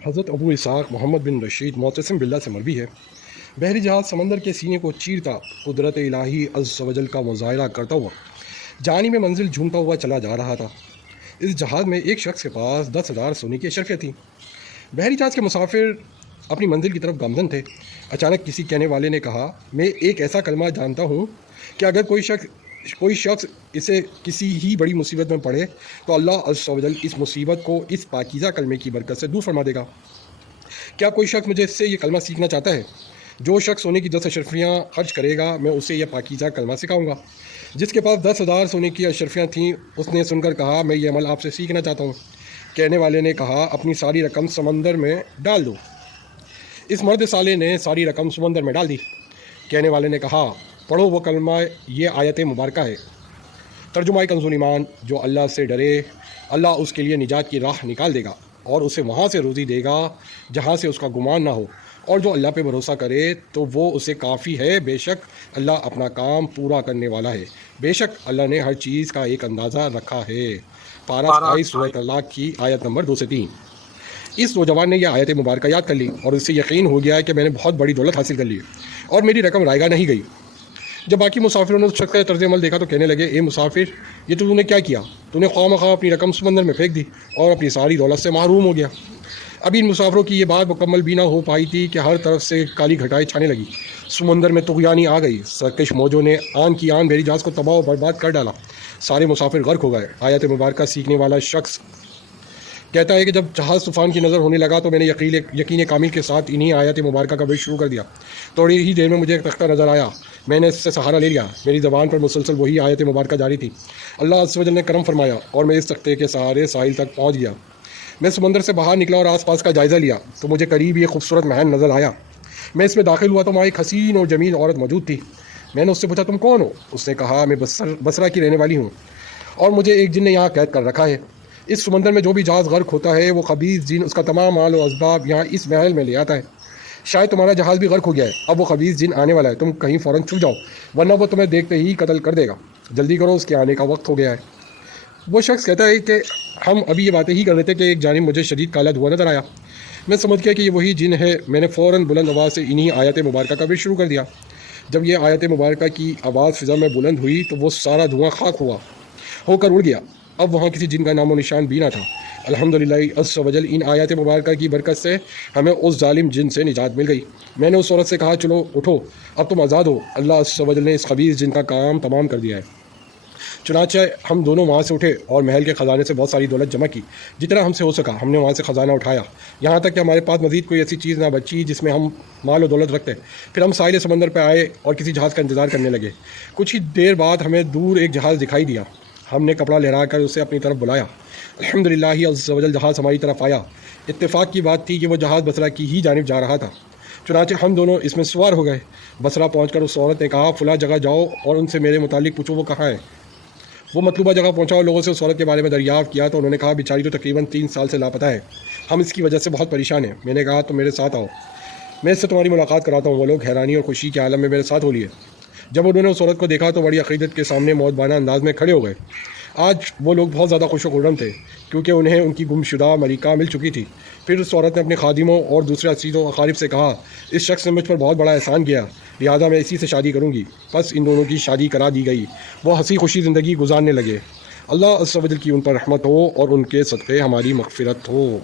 حضرت ابو اسحاق محمد بن رشید معتصم باللہ سے مروی ہے، بحری جہاز سمندر کے سینے کو چیرتا قدرت الہی عز و جل کا مظاہرہ کرتا ہوا جانی میں منزل جھومتا ہوا چلا جا رہا تھا۔ اس جہاز میں ایک شخص کے پاس 10,000 سونے کی اشرفیاں تھیں۔ بحری جہاز کے مسافر اپنی منزل کی طرف گامزن تھے۔ اچانک کسی کہنے والے نے کہا، میں ایک ایسا کلمہ جانتا ہوں کہ اگر کوئی شخص اسے کسی ہی بڑی مصیبت میں پڑھے تو اللہ عز و جل اس مصیبت کو اس پاکیزہ کلمے کی برکت سے دور فرما دے گا۔ کیا کوئی شخص مجھے اس سے یہ کلمہ سیکھنا چاہتا ہے؟ جو شخص سونے کی 10 اشرفیاں خرچ کرے گا میں اسے یہ پاکیزہ کلمہ سکھاؤں گا۔ جس کے پاس 10,000 سونے کی اشرفیاں تھیں اس نے سن کر کہا، میں یہ عمل آپ سے سیکھنا چاہتا ہوں۔ کہنے والے نے کہا، اپنی ساری رقم سمندر میں ڈال دو۔ اس مرد صالح نے ساری رقم سمندر میں ڈال دی۔ کہنے والے نے کہا، پڑھو وہ کلمہ، یہ آیت مبارکہ ہے۔ ترجمہ کنز ایمان، جو اللہ سے ڈرے اللہ اس کے لیے نجات کی راہ نکال دے گا اور اسے وہاں سے روزی دے گا جہاں سے اس کا گمان نہ ہو، اور جو اللہ پہ بھروسہ کرے تو وہ اسے کافی ہے۔ بے شک اللہ اپنا کام پورا کرنے والا ہے، بے شک اللہ نے ہر چیز کا ایک اندازہ رکھا ہے۔ پارہ 27 سورۃ طلاق کی آیت نمبر 2 سے 3۔ اس نوجوان نے یہ آیت مبارکہ یاد کر لی اور اس سے یقین ہو گیا کہ میں نے بہت بڑی دولت حاصل کر لی اور میری رقم رائے گاہ نہیں گئی۔ جب باقی مسافروں نے اس شخص کا طرز عمل دیکھا تو کہنے لگے، اے مسافر، یہ تو نے کیا کیا؟ تو نے خواہ مخواہ اپنی رقم سمندر میں پھینک دی اور اپنی ساری دولت سے محروم ہو گیا۔ ابھی ان مسافروں کی یہ بات مکمل بھی نہ ہو پائی تھی کہ ہر طرف سے کالی گھٹائیں چھانے لگی۔ سمندر میں طغیانی آ گئی، سرکش موجوں نے آن کی آن بحری جہاز کو تباہ و برباد کر ڈالا۔ سارے مسافر غرق ہو گئے۔ آیت مبارکہ سیکھنے والا شخص کہتا ہے کہ جب جہاز طوفان کی نظر ہونے لگا تو میں نے یقین کامل کے ساتھ انہی آیت مبارکہ کا ورد شروع کر دیا۔ تھوڑی ہی دیر میں مجھے ایک تختہ نظر آیا، میں نے اس سے سہارا لے لیا۔ میری زبان پر مسلسل وہی آیت مبارکہ جاری تھی۔ اللہ عز و جل نے کرم فرمایا اور میں اس تختے کے سہارے ساحل تک پہنچ گیا۔ میں سمندر سے باہر نکلا اور آس پاس کا جائزہ لیا تو مجھے قریب یہ خوبصورت محل نظر آیا۔ میں اس میں داخل ہوا تو وہاں ایک حسین اور جمیل عورت موجود تھی۔ میں نے اس سے پوچھا، تم کون ہو؟ اس نے کہا، میں بصرہ کی رہنے والی ہوں اور مجھے ایک جن نے یہاں قید کر رکھا ہے۔ اس سمندر میں جو بھی جہاز غرق ہوتا ہے وہ خبیث جن اس کا تمام مال و اسباب یہاں اس محل میں لے آتا ہے۔ شاید تمہارا جہاز بھی غرق ہو گیا ہے، اب وہ خبیث جن آنے والا ہے، تم کہیں فوراً چھپ جاؤ ورنہ وہ تمہیں دیکھتے ہی قتل کر دے گا۔ جلدی کرو، اس کے آنے کا وقت ہو گیا ہے۔ وہ شخص کہتا ہے کہ ہم ابھی یہ باتیں ہی کر رہے تھے کہ ایک جانب مجھے شدید کالا دھواں نظر آیا۔ میں سمجھ گیا کہ یہ وہی جن ہے۔ میں نے فوراً بلند آواز سے انہی آیت مبارکہ کا ورد شروع کر دیا۔ جب یہ آیت مبارکہ کی آواز فضا میں بلند ہوئی تو وہ سارا دھواں خاک ہو کر اڑ گیا۔ اب وہاں کسی جن کا نام و نشان بھی نہ تھا۔ الحمدللہ عز و جل، ان آیات مبارکہ کی برکت سے ہمیں اس ظالم جن سے نجات مل گئی۔ میں نے اس عورت سے کہا، چلو اٹھو، اب تم آزاد ہو، اللہ عز و جل نے اس خبیث جن کا کام تمام کر دیا ہے۔ چنانچہ ہم دونوں وہاں سے اٹھے اور محل کے خزانے سے بہت ساری دولت جمع کی۔ جتنا ہم سے ہو سکا ہم نے وہاں سے خزانہ اٹھایا، یہاں تک کہ ہمارے پاس مزید کوئی ایسی چیز نہ بچی جس میں ہم مال و دولت رکھتے۔ پھر ہم ساحل سمندر پہ آئے اور کسی جہاز کا انتظار کرنے لگے۔ کچھ ہی دیر بعد ہمیں دور ایک جہاز دکھائی دیا۔ ہم نے کپڑا لہرا کر اسے اپنی طرف بلایا۔ الحمدللہ عز و جل، جہاز ہماری طرف آیا۔ اتفاق کی بات تھی کہ وہ جہاز بصرہ کی ہی جانب جا رہا تھا۔ چنانچہ ہم دونوں اس میں سوار ہو گئے۔ بصرہ پہنچ کر اس عورت نے کہا، فلاں جگہ جاؤ اور ان سے میرے متعلق پوچھو وہ کہاں ہے۔ وہ مطلوبہ جگہ پہنچا اور لوگوں سے اس عورت کے بارے میں دریافت کیا تو انہوں نے کہا، بیچاری تو تقریباً 3 سال سے لاپتہ ہے، ہم اس کی وجہ سے بہت پریشان ہیں۔ میں نے کہا، تم میرے ساتھ آؤ، میں اس سے تمہاری ملاقات کراتا ہوں۔ وہ لوگ حیرانی اور خوشی کے عالم میں میرے ساتھ ہو لیے۔ جب انہوں نے اس عورت کو دیکھا تو بڑی عقیدت کے سامنے موعدبانہ انداز میں کھڑے ہو گئے۔ آج وہ لوگ بہت زیادہ خوش و خرم تھے کیونکہ انہیں ان کی گمشدہ ملکہ مل چکی تھی۔ پھر اس عورت نے اپنے خادموں اور دوسرے عزیز و اقارب سے کہا، اس شخص نے مجھ پر بہت بڑا احسان کیا، لہٰذا میں اسی سے شادی کروں گی۔ بس ان دونوں کی شادی کرا دی گئی۔ وہ ہنسی خوشی زندگی گزارنے لگے۔ اللہ عز و جل کی ان پر رحمت ہو اور ان کے صدقے ہماری مغفرت ہو۔